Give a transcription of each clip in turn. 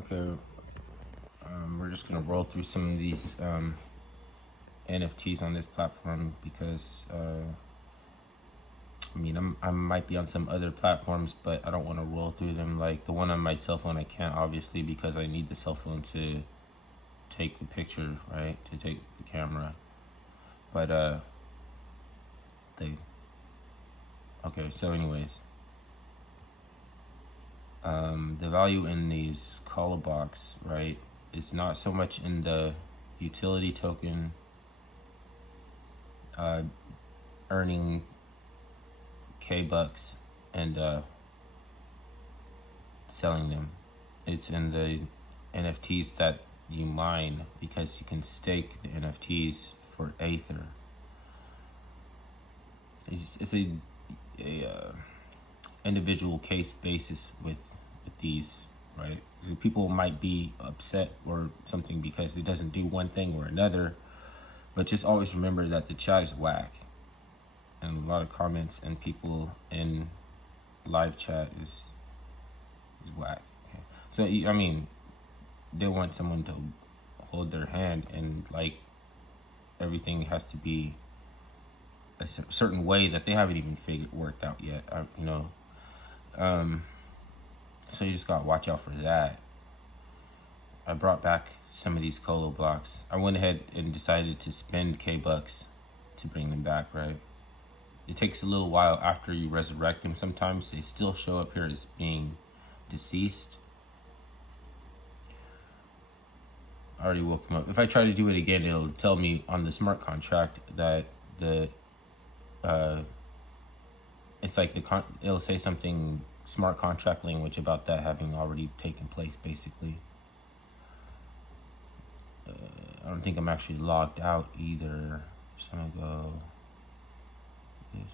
Okay, we're just gonna roll through some of these NFTs on this platform because I might be on some other platforms, but I don't want to roll through them. Like the one on my cell phone, I can't obviously because I need the cell phone to take the picture, right? To take the camera. But they okay. So, anyways, the value in these call box, right, is not so much in the utility token uh, earning K bucks and selling them. It's in the NFTs that you mine because you can stake the NFTs for Aether. It's a individual case basis with these, right? People might be upset or something because it doesn't do one thing or another, but just always remember that the chat is whack, and a lot of comments and people in live chat is whack. Okay. So I mean, they want someone to hold their hand, and like everything has to be a certain way that they haven't even worked out yet. So you just gotta watch out for that. I brought back some of these colo blocks. I went ahead and decided to spend K bucks to bring them back, right? It takes a little while after you resurrect them. Sometimes they still show up here as being deceased. I already woke them up. If I try to do it again, it'll tell me on the smart contract that it's like it'll say something smart contract language about that having already taken place, basically. I don't think I'm actually logged out either. So I'm gonna go this.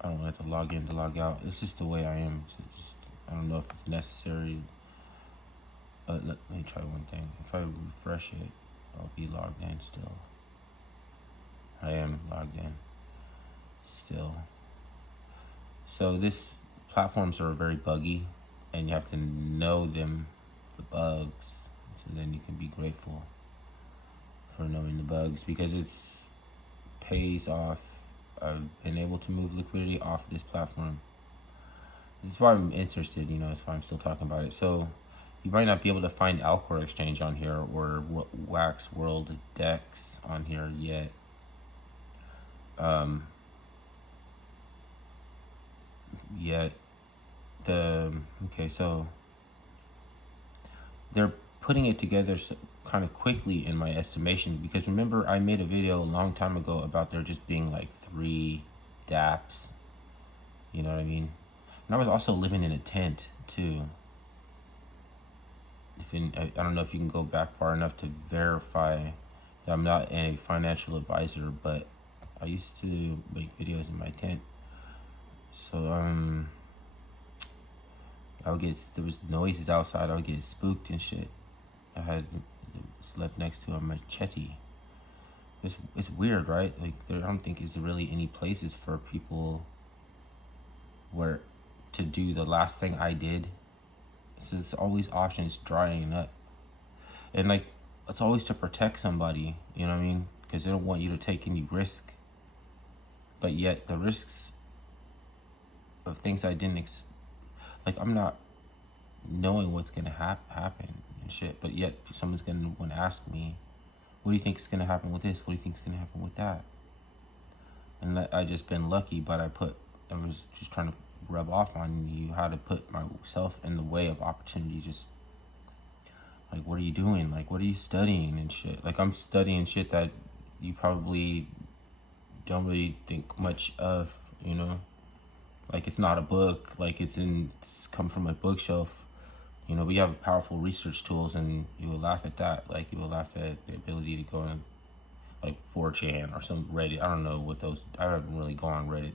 I don't have to log in to log out. It's just the way I am. So I don't know if it's necessary. Let me try one thing. If I refresh it, I'll be logged in still. I am logged in still. So this platforms are very buggy, and you have to know them, the bugs, so then you can be grateful for knowing the bugs because it's pays off. I've been able to move liquidity off of this platform. That's why I'm interested, that's why I'm still talking about it. So you might not be able to find Alcor Exchange on here or Wax World Dex on here yet. Okay, so they're putting it together kind of quickly in my estimation because remember I made a video a long time ago about there just being like 3 dApps, you know what I mean? And I was also living in a tent too. I don't know if you can go back far enough to verify that I'm not a financial advisor, but I used to make videos in my tent. So there was noises outside, I would get spooked and shit. I had slept next to a machete. It's weird, right? Like I don't think there's really any places for people where to do the last thing I did. So it's always options drying up, and like it's always to protect somebody. You know what I mean? Because they don't want you to take any risk. But yet the risks of things I didn't like I'm not knowing what's gonna happen and shit. But yet someone's gonna want to ask me, "What do you think is gonna happen with this? What do you think is gonna happen with that?" And I just been lucky, but I was just trying to rub off on you how to put myself in the way of opportunity. Just like, what are you doing? Like, what are you studying and shit? Like, I'm studying shit that you probably don't really think much of, Like, it's not a book. Like, it's come from a bookshelf, but you have powerful research tools, and you will laugh at that. Like, you will laugh at the ability to go in, like, 4chan or some Reddit. I don't know what those, I haven't really gone on Reddit,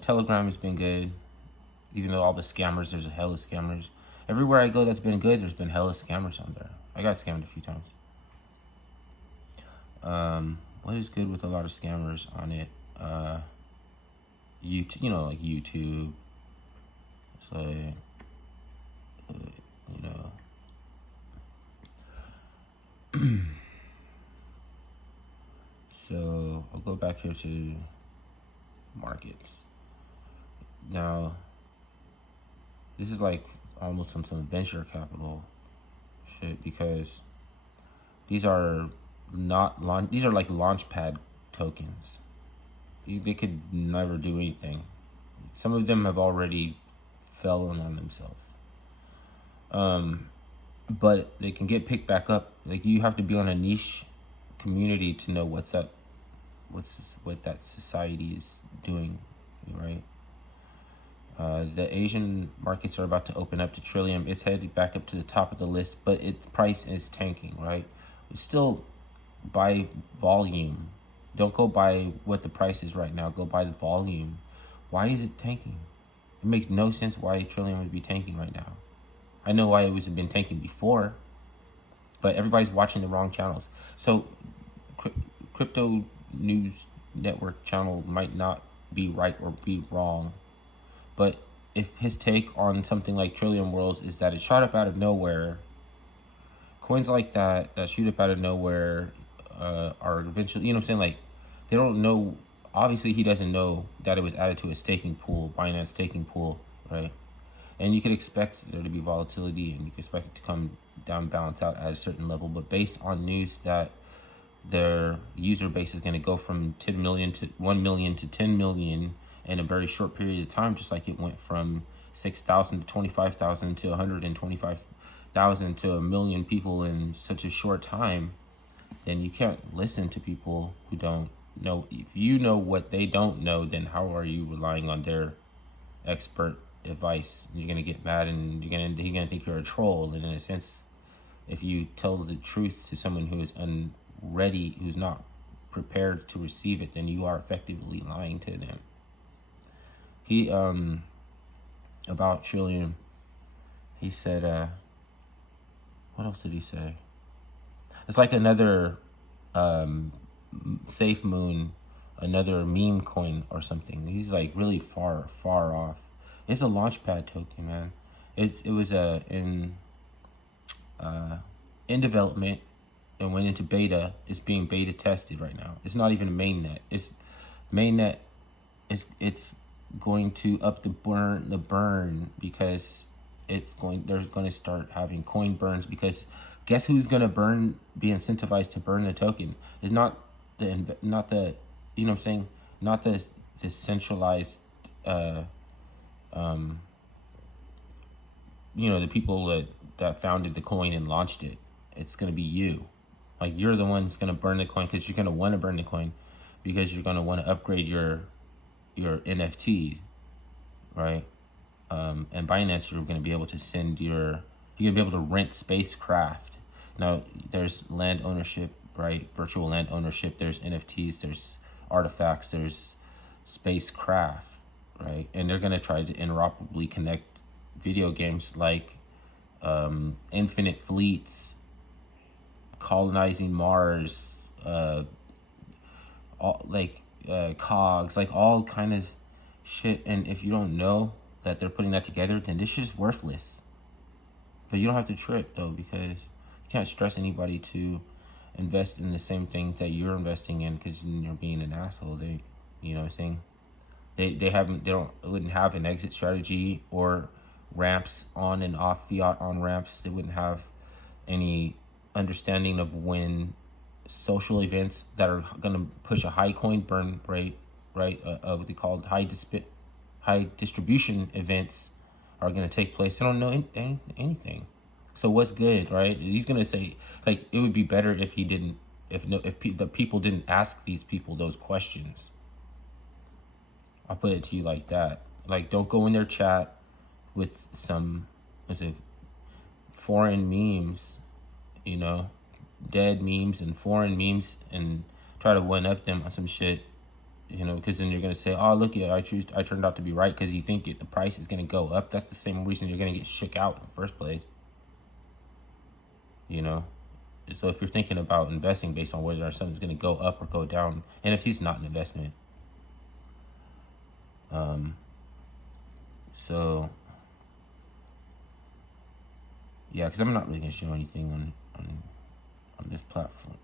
Telegram has been good, even though all the scammers, there's a hella scammers. Everywhere I go that's been good, there's been hella scammers on there. I got scammed a few times. What is good with a lot of scammers on it? YouTube, like YouTube. It's like, you know, so I'll go back here to markets. Now, this is like almost some venture capital shit, because these are these are like launchpad tokens. They could never do anything. Some of them have already fallen on themselves. But they can get picked back up. Like, you have to be on a niche community to know what that society is doing, right? The Asian markets are about to open up to Trillium. It's headed back up to the top of the list, but its price is tanking, right? It's still by volume. Don't go by what the price is right now. Go by the volume. Why is it tanking? It makes no sense why Trillium would be tanking right now. I know why it was been tanking before, but everybody's watching the wrong channels. So, Crypto News Network channel might not be right or be wrong, but if his take on something like Trillium Worlds is that it shot up out of nowhere, coins like that shoot up out of nowhere are eventually, you know what I'm saying? Like, they don't know. Obviously, he doesn't know that it was added to a staking pool, Binance staking pool, right? And you could expect there to be volatility, and you could expect it to come down, balance out at a certain level. But based on news that their user base is going to go from 10 million to 1 million to 10 million in a very short period of time, just like it went from 6,000 to 25,000 to 125,000 to a million people in such a short time, then you can't listen to people who don't know. If you know what they don't know, then how are you relying on their expert advice? You're gonna get mad, and he's gonna think you're a troll. And in a sense, if you tell the truth to someone who is unready, who's not prepared to receive it, then you are effectively lying to them. He about Trillium, he said, what else did he say? It's like another Safe Moon, another meme coin or something. He's like really far off. It's a launchpad token, man. It was in development and went into beta. It's being beta tested right now. It's not even a mainnet. It's mainnet. It's going to up the burn because they're going to start having coin burns, because guess who's going to be incentivized to burn the token? It's not the you know what I'm saying? Not the centralized the people that founded the coin and launched it. It's going to be you. Like, you're the one who's going to burn the coin, because you're going to want to burn the coin, because you're going to want to upgrade your NFT, right? And Binance, you're going to be able to you're going to be able to rent spacecraft. Now, there's land ownership, right? Virtual land ownership. There's NFTs. There's artifacts. There's spacecraft, right? And they're going to try to interoperably connect video games like Infinite Fleets, colonizing Mars, cogs, like all kind of shit. And if you don't know that they're putting that together, then this shit's worthless. But you don't have to trip though, because you can't stress anybody to invest in the same things that you're investing in, because you're being an asshole. You know what I'm saying? They wouldn't have an exit strategy or ramps on and off, fiat on ramps. They wouldn't have any understanding of when social events that are going to push a high coin burn rate, right? What they call high distribution events are going to take place. They don't know anything. So what's good, right? He's going to say, like, it would be better if he didn't, the people didn't ask these people those questions. I'll put it to you like that. Like, don't go in their chat with some, foreign memes, dead memes and foreign memes, and try to one up them on some shit, because then you're gonna say, oh, look, I turned out to be right, because you think the price is gonna go up. That's the same reason you're gonna get shook out in the first place. So if you're thinking about investing based on whether something's gonna go up or go down, NFT's not an investment. So yeah, because I'm not really gonna show anything on this platform.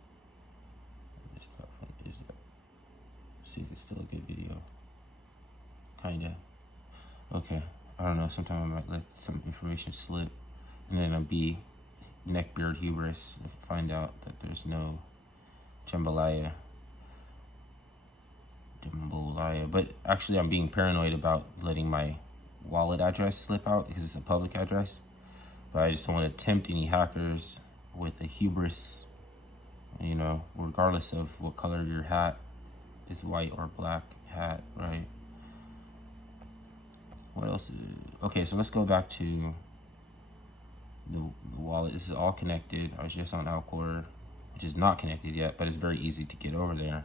This platform is see if it's still a good video. Kinda. Okay. I don't know. Sometimes I might let some information slip, and then I'll be neckbeard hubris and find out that there's no jambalaya. But actually, I'm being paranoid about letting my wallet address slip out because it's a public address. But I just don't want to tempt any hackers with the hubris, you know, regardless of what color your hat is, white or black hat, right? What else? Okay, so let's go back to the wallet. This is all connected. I was just on Alcor, which is not connected yet, but it's very easy to get over there.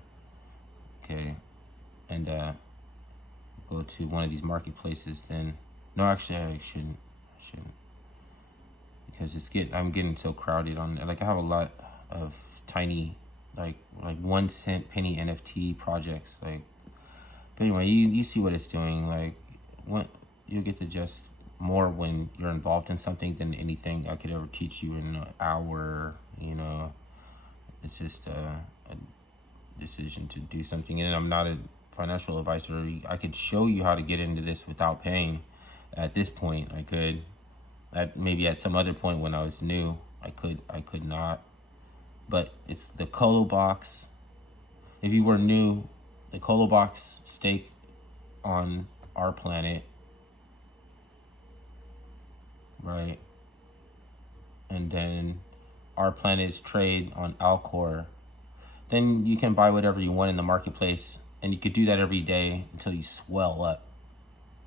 Okay, and go to one of these marketplaces. Then, no, actually, I shouldn't, because I'm getting so crowded on. Like, I have a lot of tiny, like 1 cent penny NFT projects. Like, but anyway, you see what it's doing. Like, what you get to just more when you're involved in something than anything I could ever teach you in an hour. You know, it's just a decision to do something, and I'm not a financial advisor. I could show you how to get into this without paying. At this point, I could. Maybe at some other point when I was new, I could not. But it's the Colo box. If you were new, the Colo box stake on our planet, right? And then our planet's trade on Alcor. Then you can buy whatever you want in the marketplace, and you could do that every day until you swell up.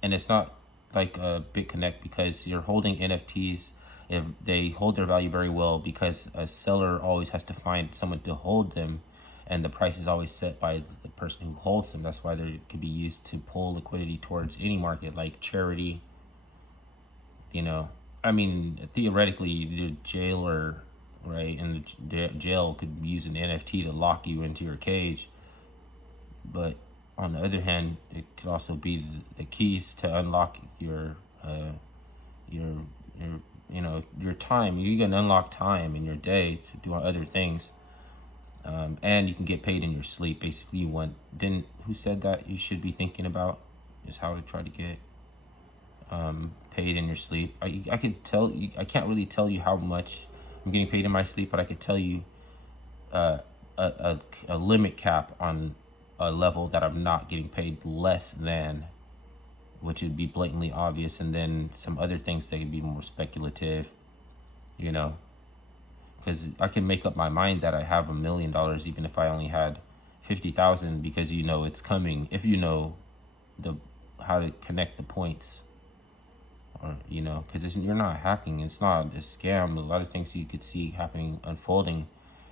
And it's not like a BitConnect, because you're holding NFTs. If they hold their value very well, because a seller always has to find someone to hold them, and the price is always set by the person who holds them. That's why they could be used to pull liquidity towards any market, like charity. You know, I mean, theoretically, the jailer, right, and the jail could use an NFT to lock you into your cage. But on the other hand, it could also be the keys to unlock your you know, your time. You can unlock time in your day to do other things, and you can get paid in your sleep. Basically, who said that you should be thinking about is how to try to get paid in your sleep. I could tell you. I can't really tell you how much I'm getting paid in my sleep, but I could tell you a limit cap on a level that I'm not getting paid less than, which would be blatantly obvious, and then some other things that could be more speculative, you know, because I can make up my mind that I have $1 million even if I only had 50,000, because you know it's coming if you know how to connect the points, or you know, because you're not hacking, it's not a scam. A lot of things you could see happening, unfolding,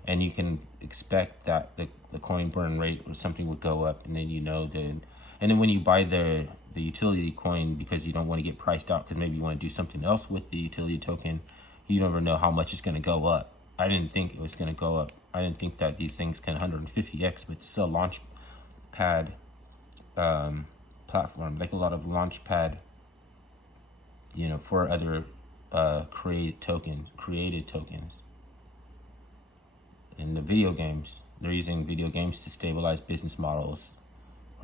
and you can expect that the coin burn rate or something would go up, and then you know and then when you buy the utility coin, because you don't want to get priced out, because maybe you want to do something else with the utility token, you never know how much it's going to go up. I didn't think it was going to go up. I didn't think that these things can 150x, but it's still a launch pad platform, like a lot of launch pad, you know, for other created tokens. In the video games, they're using video games to stabilize business models,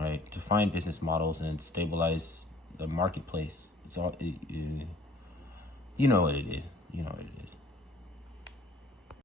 right? To find business models and stabilize the marketplace. It's all, you know what it is. You know what it is.